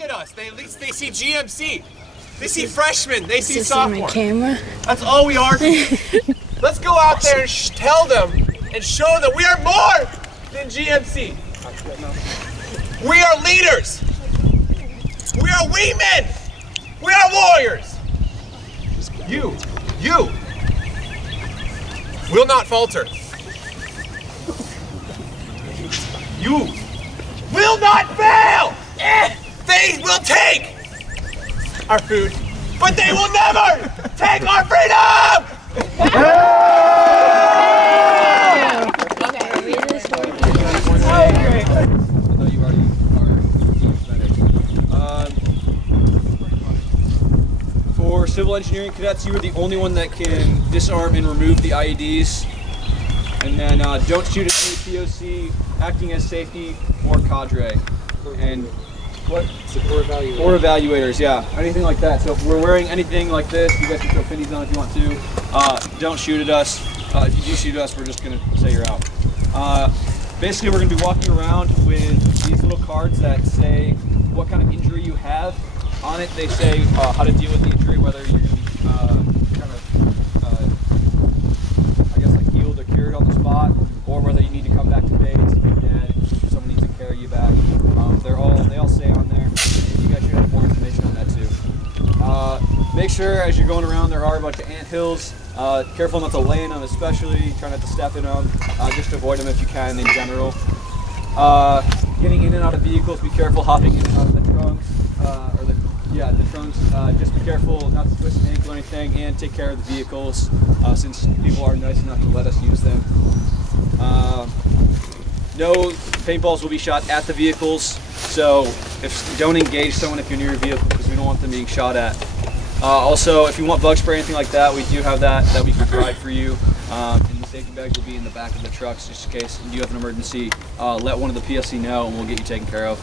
look at us. At least they see GMC. They see freshmen. They see sophomore. Camera. That's all we are. Let's go out there and tell them and show them we are more than GMC. We are leaders. We are we men. We are warriors. You will not falter. You will not fail. They will take our food, but they will never take our freedom! For civil engineering cadets, you are the only one that can disarm and remove the IEDs. And then don't shoot at any POC acting as safety or cadre. And what? Or evaluators, yeah. Anything like that. So if we're wearing anything like this, you guys can throw finnies on if you want to. Don't shoot at us. If you do shoot at us, we're just going to say you're out. Basically, we're going to be walking around with these little cards that say what kind of injury you have. On it, they say how to deal with the injury, whether you're going to be I guess like healed or cured on the spot, or whether you need to come back to base if you're dead, if someone needs to carry you back. They all say on there, and you guys should have more information on that too. Make sure as you're going around, there are a bunch of ant hills. Careful not to lay in them, especially. Try not to step in them. Just avoid them if you can in general. Getting in and out of vehicles, be careful hopping in and out of the trunks. The trunks. Just be careful not to twist an ankle or anything, and take care of the vehicles since people are nice enough to let us use them. No paintballs will be shot at the vehicles, so don't engage someone if you're near a vehicle because we don't want them being shot at. Also, if you want bug spray or anything like that, we do have that we can provide for you. And the safety bags will be in the back of the trucks just in case you have an emergency. Let one of the PSC know and we'll get you taken care of.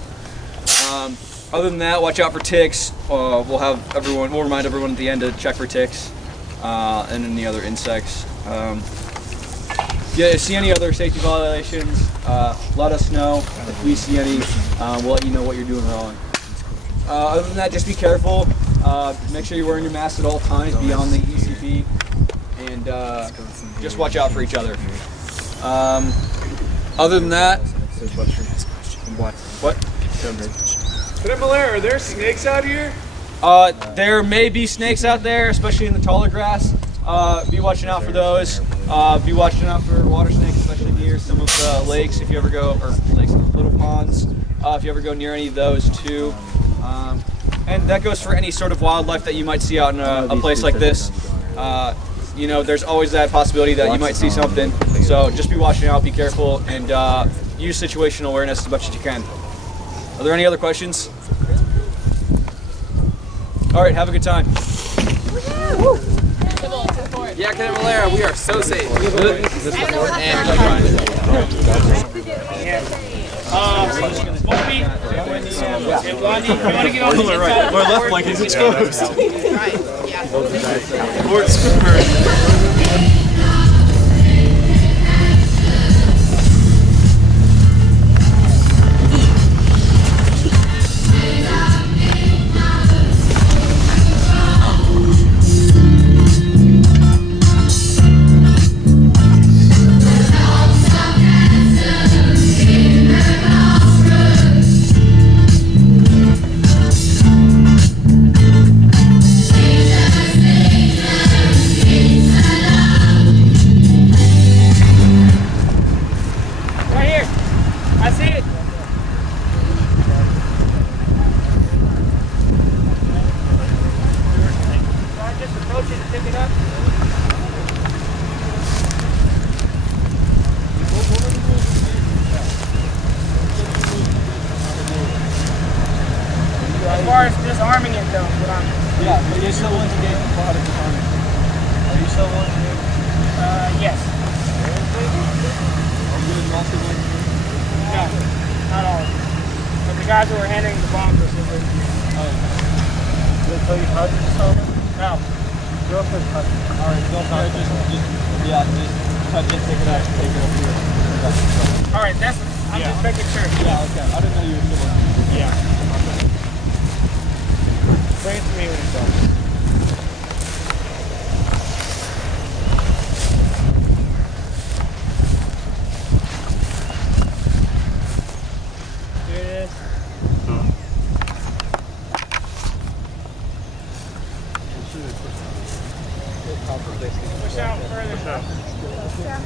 Other than that, watch out for ticks. We'll remind everyone at the end to check for ticks and any other insects. If you see any other safety violations, let us know. If we see any, we'll let you know what you're doing wrong. Other than that, just be careful. Make sure you're wearing your mask at all times beyond the ECP, and just watch out for each other. Other than that, what? Cadet Malaire, are there snakes out here? There may be snakes out there, especially in the taller grass. Be watching out for those. Be watching out for water snakes, especially near some of the lakes. If you ever go, or lakes, little ponds. If you ever go near any of those too. And that goes for any sort of wildlife that you might see out in a place like this. There's always that possibility that you might see something. So just be watching out, be careful, and use situational awareness as much as you can. Are there any other questions? All right, have a good time. Yeah, Cadet Malaire, we are so safe. Bobby, and Blondie, you want to get on the inside? My left flank is exposed. Right, yeah. As far as disarming it though, Yeah, but you're still willing to get the product disarming. Are you still willing to do it? yes. Are you doing multiple engineering? No, not all of them. But the guys who were handling the bombs are still with you. Oh, okay. Did they tell you how to disarm it? No. Go for it. Alright, don't touch it. Just touch it, take it out, take it over here. Alright, I'm just making sure. Yeah, okay. I didn't know you were still working. Yeah. Bring it to me when it's done. Here it is. Push out further. Push out.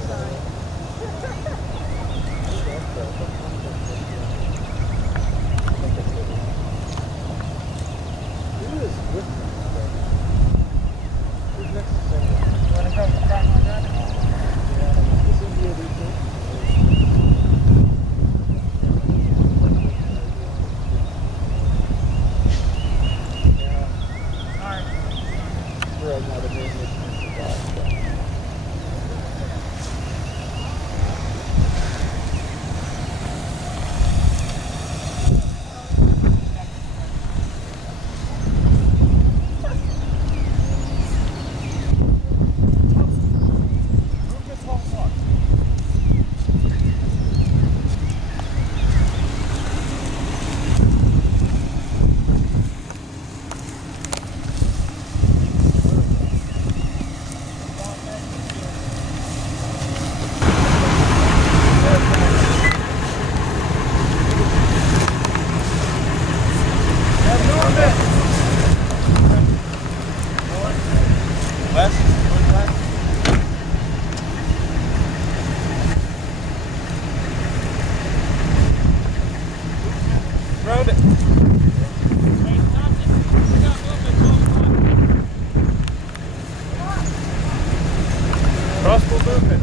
Crossbow movement.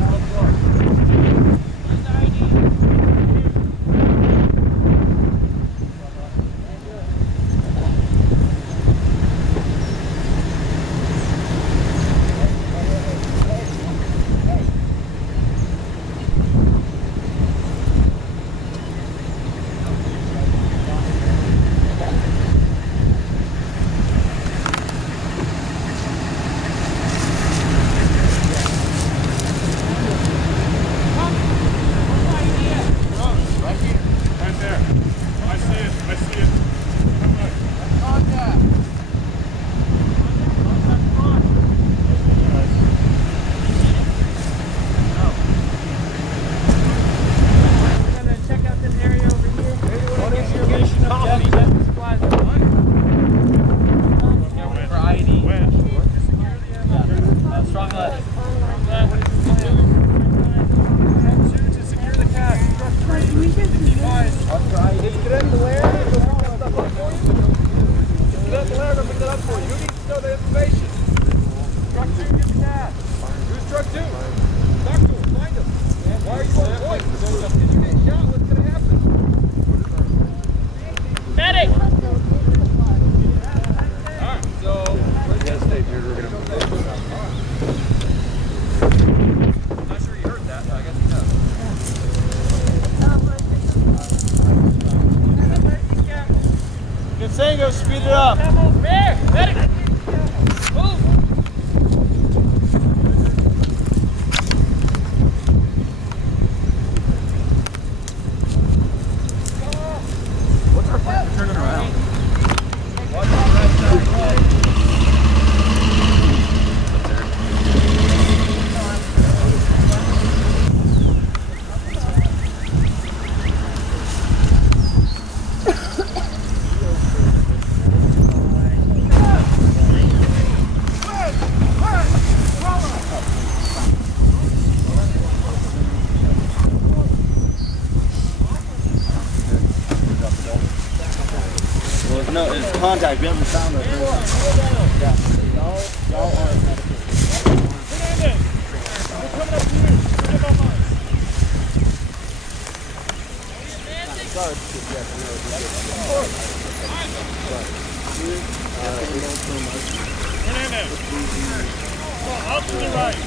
Go speed it up. Medic. Move. What's our plan for turning around? No, it's contact. We haven't found it. Yeah. Y'all are medicated. We're coming up to you. Get on line. Out to the right.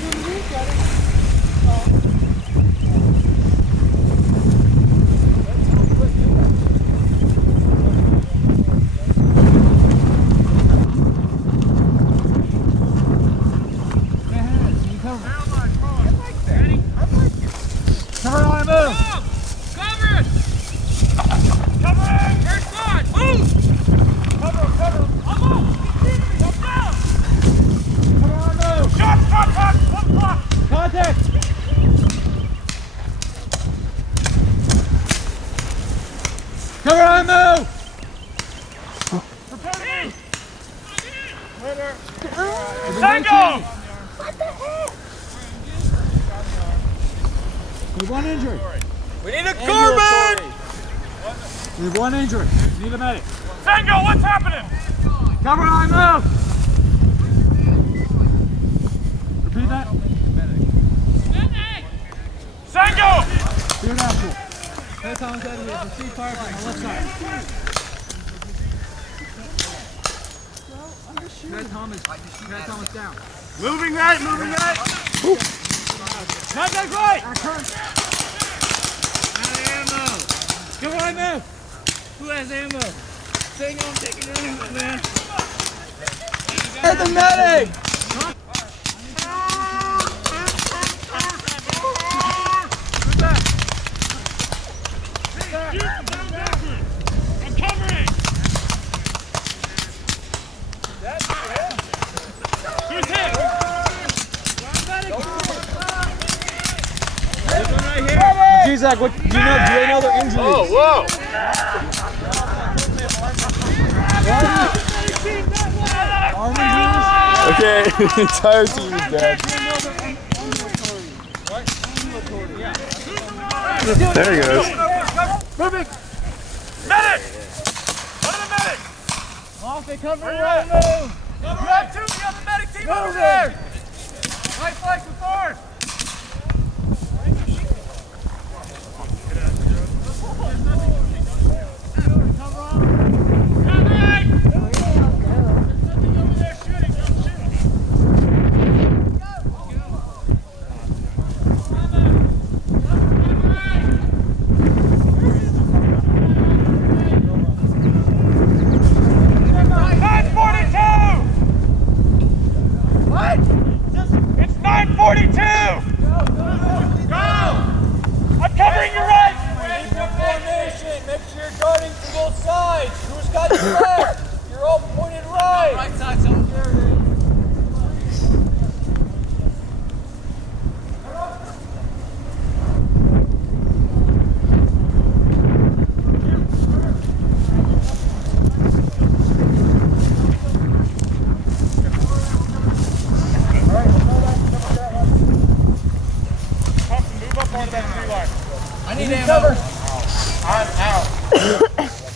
We have one injured. We need a Corbin! We have one injured. We need a medic. Sango, what's happening? Cover line, move! Repeat that. Sango! Clear down, cool. Hey, Thomas, out of here. Proceed firefighting on the left side. Pat Thomas down. Moving right, moving right. Contact right! Out of ammo. Come on, move. Who has ammo? Sango, I'm taking your ammo, man. Hey, the medic! I'm covering. Who's hit? Zach, what do you know? Do they know their injuries? Oh, whoa! Okay, the entire team is dead. There he goes. Moving. Medic! One of the medics! Off, they cover right, move! You have two, you have the medic team over there! Right flank with forward! I need ammo. I'm out.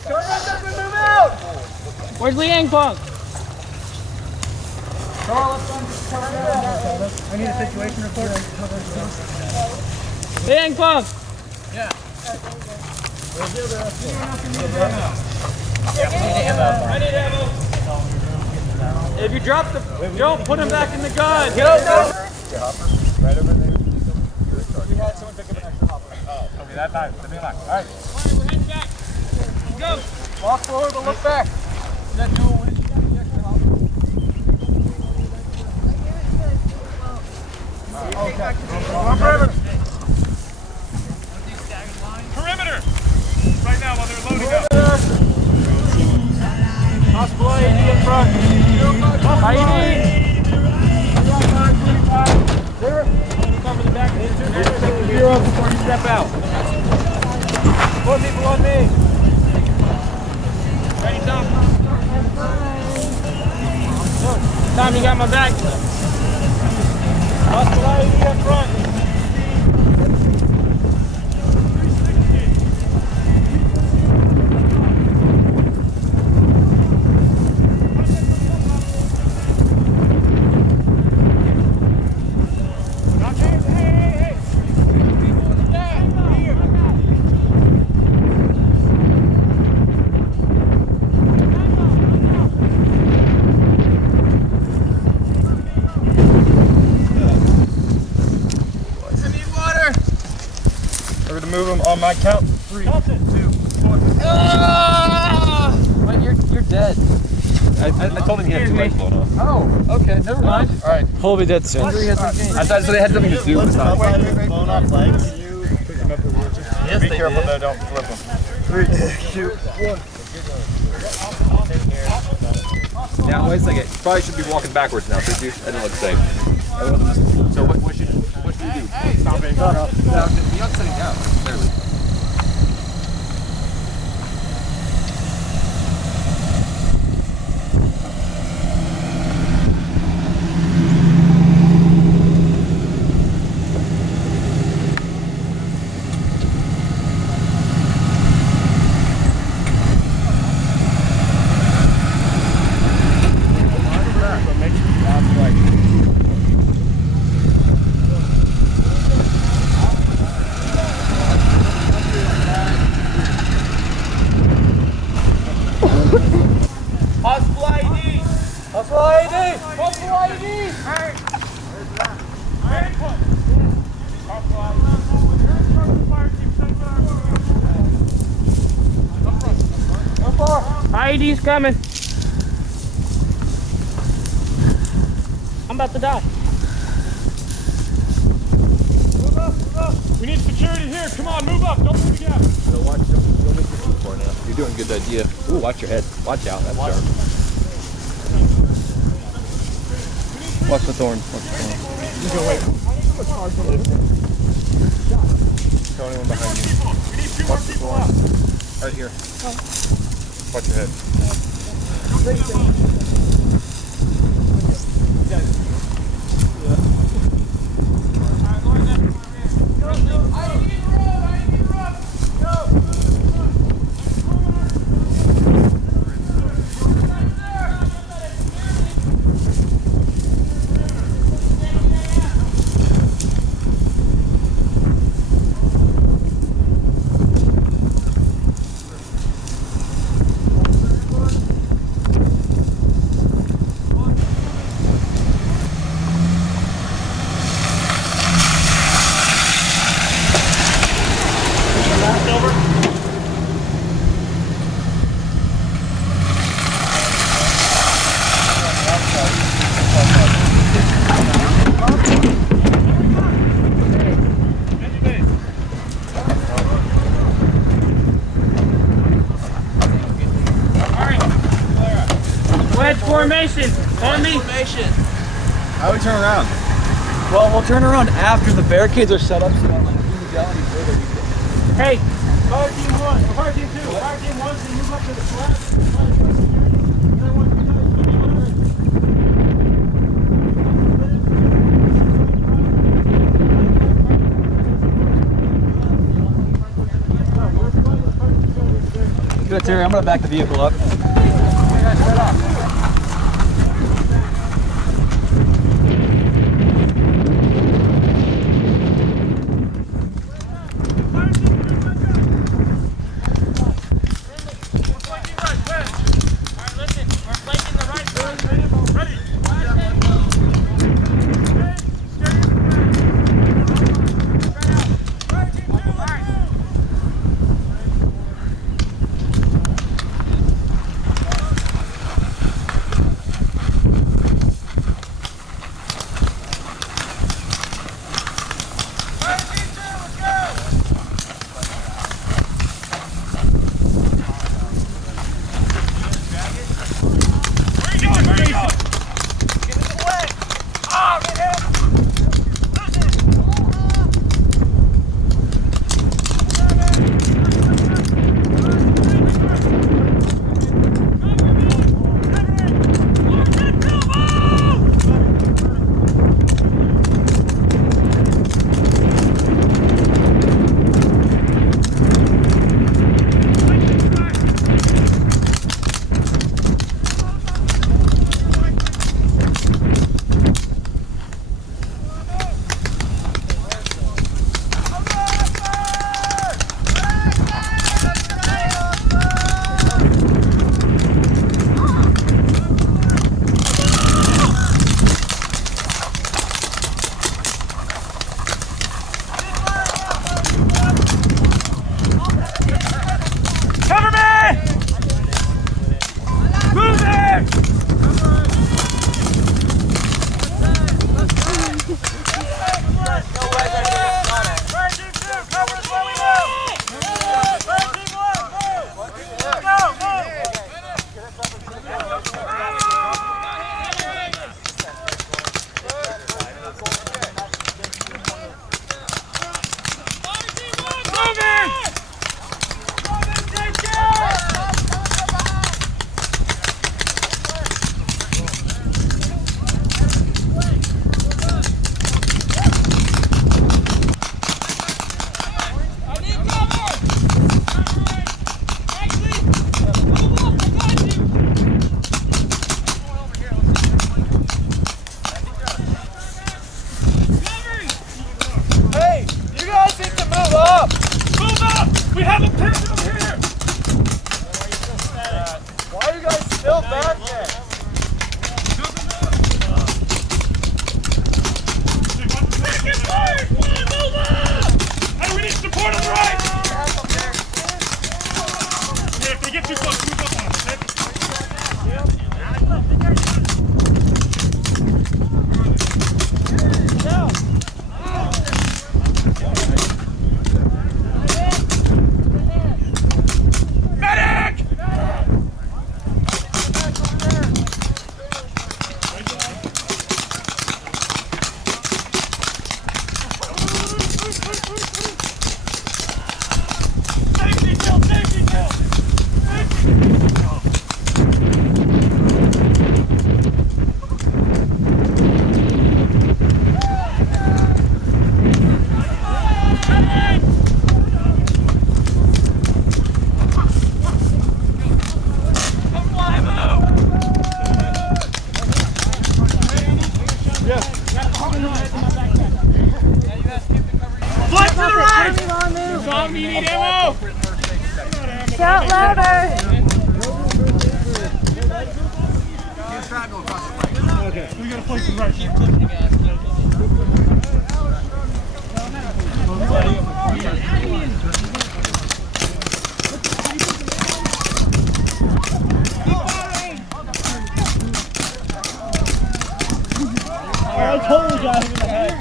Turn around, move out! Where's Liang Punk? I need a situation report. Liang Punk! I need ammo. If you drop the, don't put him back in the gun. Get up now. Right over there. We had someone pick up an extra hopper. Oh. Okay, that time. Let me back. All right. We're heading back. Go. Walk forward, but look back. That dual when you got the extra hopper. Okay. On perimeter. Perimeter! Right now while they're loading up. Hospital AD in front. Cover the back. Take the gear up before you step out. 4 people on me. Ready, Tom? Tom, you got my back. Hospital AD in front. We're gonna move him on my count. 3, 2, 1. Wait, you're dead. I told him he had 2 legs blown off. Oh, okay, never mind. All right. He'll be dead soon. I thought so they had something to do with that. Blown off legs. Yes, be careful though, don't flip them. 3, 2, 1. Now, wait a second. You probably should be walking backwards now, should you? That didn't look safe. So what should you do? Stop it. You're not sitting down, clearly. IED's coming. I'm about to die. Move up, move up. We need security here. Come on, move up. Don't move again. You're doing a good idea. Ooh, watch your head. Watch out. That's sharp. Watch the thorn. Watch the thorn. Don't anyone behind you. Watch the thorn. Right here. Watch your head. Wedge formation. On me. How do we turn around? Well, we'll turn around after the barricades are set up so that like we can go any further. Hey, Fire team 1, fire team 2. Fire team 1 can move up to the flat. Fire team 2, the other one, you guys, you can go Good, Terry. I'm gonna back the vehicle up. too close. Move up on us, okay? Shout louder! Okay, we gotta play some right. I totally got him in the head.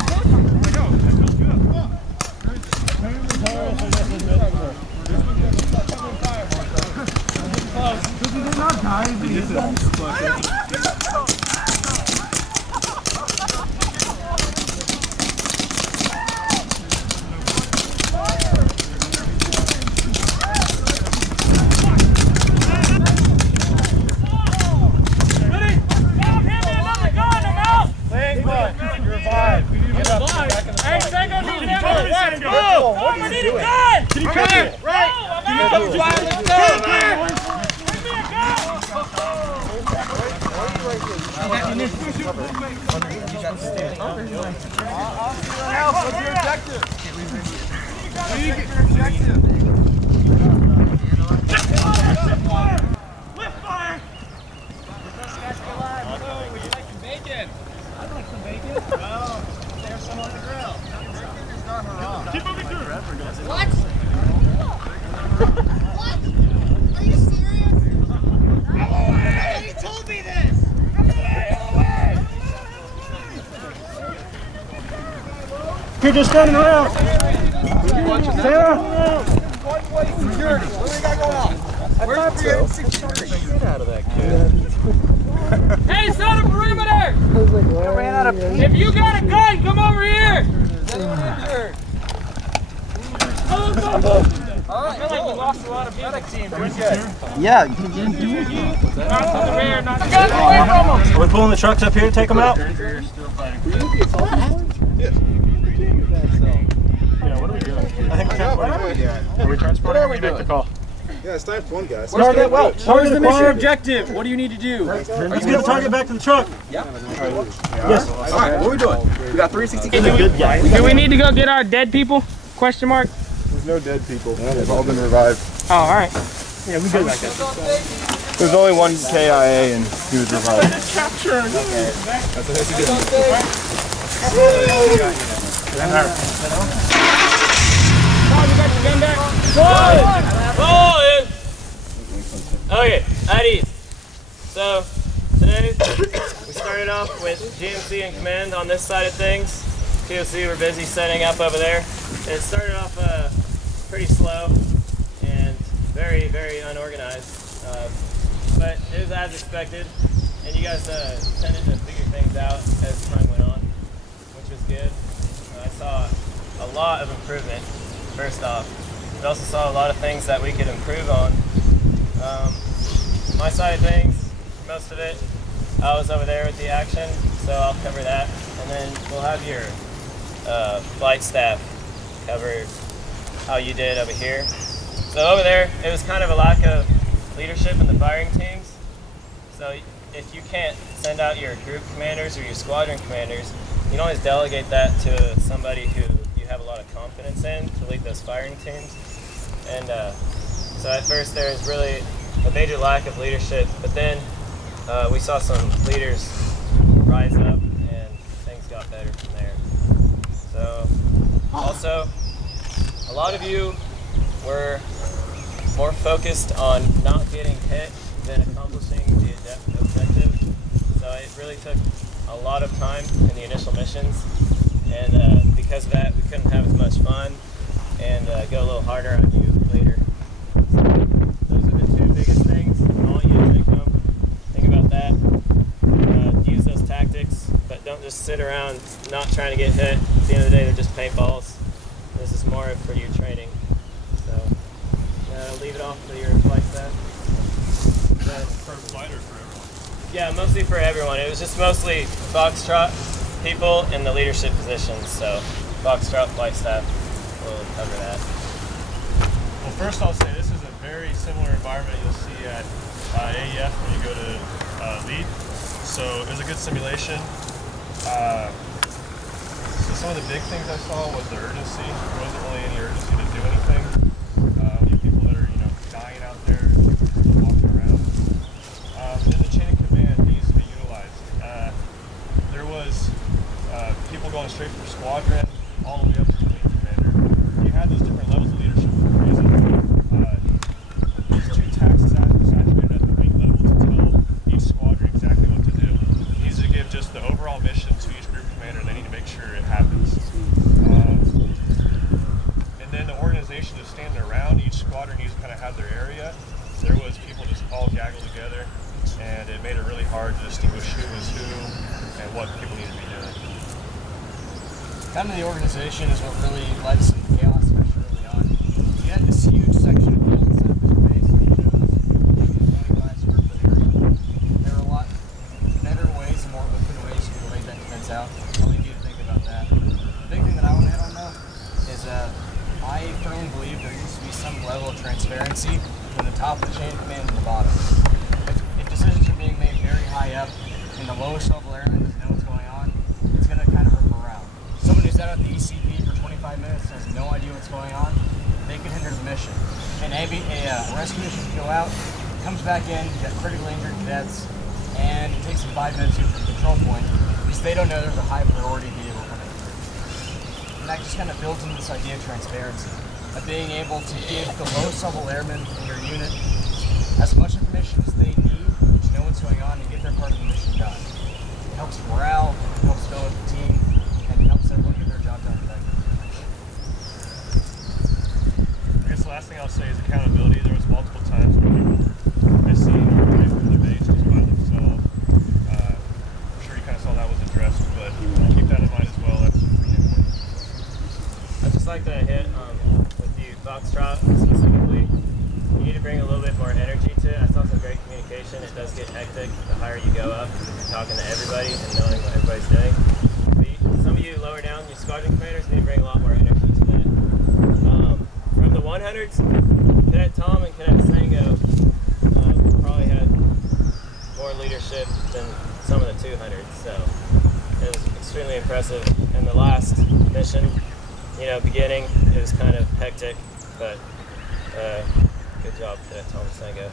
You're just standing around. Sarah. Security. What do we got going on? Where's the security? Get out of that kid. Hey, it's not a perimeter! If you got a gun, come over here! I feel like we lost a lot of medic teams. Yeah. Are we pulling the trucks up here to take them out? Yeah, what are we doing? I think Are we transporting or we make the call? Yeah, it's time for one, guys. Where's the mission Objective. What do you need to do? Let's get the target back to the truck. Yeah. Yes. All right. What are we doing? We got 360. Good guy. Do we need to go get our dead people? Question mark. There's no dead people. They've all been revived. Oh, all right. Yeah, we good like that. There's only one KIA and he was revived. Okay, at ease. So, today we started off with GMC and command on this side of things. TOC were busy setting up over there. It started off pretty slow and very, very unorganized. But it was as expected, and you guys tended to figure things out as time went on, which was good. I saw a lot of improvement, first off. We also saw a lot of things that we could improve on. My side of things, most of it, I was over there with the action, so I'll cover that. And then we'll have your flight staff cover how you did over here. So over there, it was kind of a lack of leadership in the firing teams. So if you can't send out your group commanders or your squadron commanders, you can always delegate that to somebody who you have a lot of confidence in to lead those firing teams. And so at first there was really a major lack of leadership, but then we saw some leaders rise up and things got better from there. So also, a lot of you were more focused on not getting hit than accomplishing the objective. So it really took a lot of time in the initial missions, and because of that, we couldn't have as much fun and go a little harder on you later. So those are the two biggest things. I want you to take home, think about that, use those tactics, but don't just sit around not trying to get hit. At the end of the day, they're just paintballs. This is more for your training. So leave it off to your flight staff. For flight or for everyone? Yeah, mostly for everyone. It was just mostly Foxtrot people in the leadership positions. So Foxtrot flight staff will cover that. Well, first I'll say this is a very similar environment you'll see at AEF when you go to lead. So it was a good simulation. So some of the big things I saw was the urgency. There wasn't really any urgency to do anything. You people that are, dying out there, walking around. Then the chain of command needs to be utilized. There was people going straight from squadron all the way up to the lead commander. You had those different levels of leadership for a reason. These two tasks saturated at the wing level to tell each squadron exactly what to do. It needs to give just the overall mission to each group commander. They need to make sure it happens. And then the organization is standing around. Each squadron needs to kind of have their area. There was people just all gaggled together, and it made it really hard to distinguish who was who and what people need to be doing. Kind of the organization is what really led to some chaos, especially early on. You had this huge section of field set up as a base that shows 25 square foot area. There were a lot better ways and more open ways to lay that defense out. I'll leave you to think about that. The big thing that I want to hit on though is I firmly believe there needs to be some level of transparency from the top of the chain of command and the bottom. If decisions are being made very high up and the lowest level airman doesn't know what's going on, it's going to kind of hurt morale. Someone who's out at the ECP for 25 minutes has no idea what's going on, they can hinder the mission. And a rescue mission can go out, comes back in, you got critically injured cadets, and it takes them 5 minutes to get to the control point because they don't know there's a high priority vehicle coming through. And that just kind of builds into this idea of transparency, of being able to give the lowest level airmen in your unit as much information as they need to know what's going on and get their part of the mission done. It helps morale, it helps build the team, and it helps everyone get their job done effectively. I guess the last thing I'll say is accountability. There was multiple times where people were missing or away from the base just by themselves. I'm sure you kind of saw that was addressed, but keep that in mind as well. That's really important. I'd just like to hit with you, Foxtrot specifically. You need to bring a little bit more energy to it. I saw some great communication. It does get hectic the higher you go up. You're talking to everybody and knowing what everybody's doing. But some of you lower down, your squadron commanders need to bring a lot more energy to that. From the 100s, Cadet Tom and Cadet Sango probably had more leadership than some of the 200s. So it was extremely impressive. And the last mission, beginning, it was kind of hectic, but good job, Cadet Tom and Sango.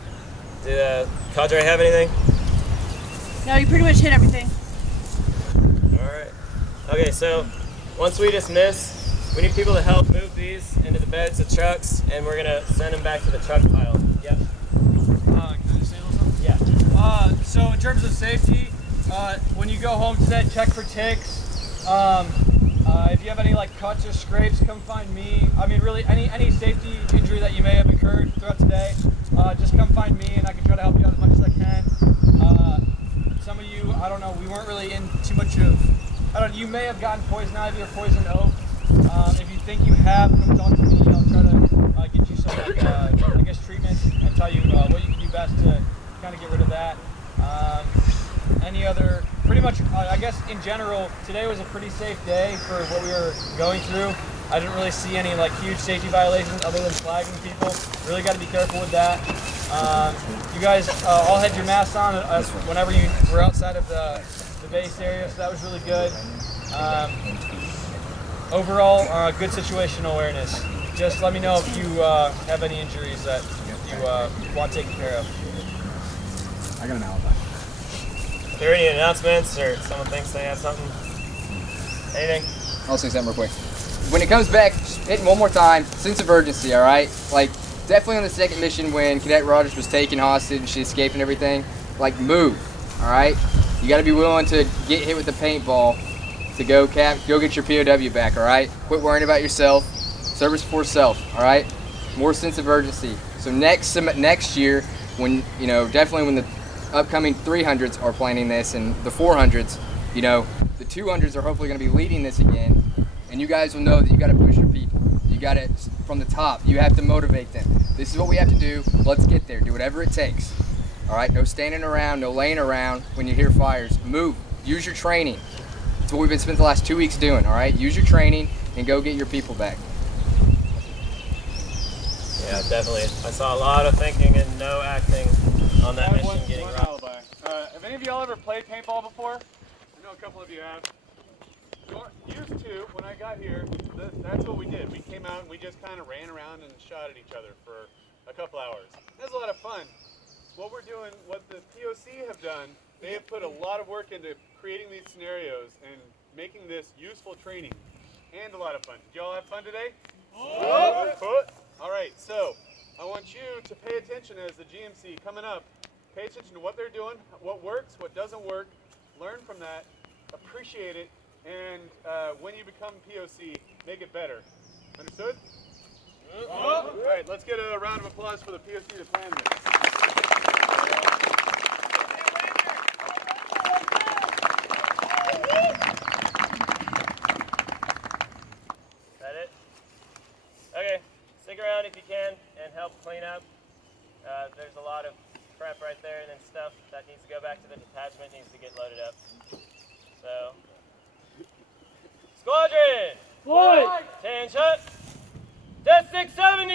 Did Cadre have anything? No, you pretty much hit everything. Alright. Okay, so once we dismiss, we need people to help move these into the beds of trucks, and we're going to send them back to the truck pile. Yep. Can I just say a little something? Yeah. So in terms of safety, when you go home today, check for ticks. If you have any cuts or scrapes, come find me. I mean, really, any safety injury that you may have incurred throughout today, just come find me, and I can try to help you out as much as I can. Some of you, I don't know, we weren't really in too much of. You may have gotten poison ivy or poison oak. If you think you have, come talk to me. I'll try to get you some, treatment and tell you what you can do best to kind of get rid of that. Any other, pretty much, I guess in general, today was a pretty safe day for what we were going through. I didn't really see any huge safety violations other than flagging people. Really got to be careful with that. You guys all had your masks on whenever you were outside of the base area, so that was really good. Overall, good situational awareness. Just let me know if you have any injuries that you want taken care of. I got an alibi. Are there any announcements or someone thinks they have something? Anything? I'll say something real quick. When it comes back, just hit one more time, sense of urgency, all right? definitely on the second mission when Cadet Rogers was taken hostage and she escaped and everything, like move, all right? You got to be willing to get hit with the paintball to go get your POW back, all right? Quit worrying about yourself. Service before self, all right? More sense of urgency. So next year, when, you know, definitely when the upcoming 300s are planning this and the 400s, you know, the 200s are hopefully going to be leading this again, and you guys will know that you got to push your people. You got it from the top. You have to motivate them. This is what we have to do. Let's get there. Do whatever it takes. All right? No standing around, no laying around when you hear fires. Move. Use your training. That's what we've been spent the last 2 weeks doing. All right? Use your training and go get your people back. Yeah, definitely. I saw a lot of thinking and no acting on that mission getting rocked. alibi. Have any of y'all ever played paintball before? I know a couple of you have. Used to, when I got here, that's what we did. We came out and we just kind of ran around and shot at each other for a couple hours. It was a lot of fun. What we're doing, what the POC have done, they have put a lot of work into creating these scenarios and making this useful training and a lot of fun. Did y'all have fun today? All right, so I want you to pay attention as the GMC coming up. Pay attention to what they're doing, what works, what doesn't work. Learn from that, appreciate it, and when you become POC, make it better. Understood? All right, let's get a round of applause for the POC to plan this. That it? Okay, stick around if you can and help clean up. There's a lot of prep right there and then stuff that needs to go back to the detachment, needs to get loaded up. So, squadron! Boy! 10 shot! Death 6-7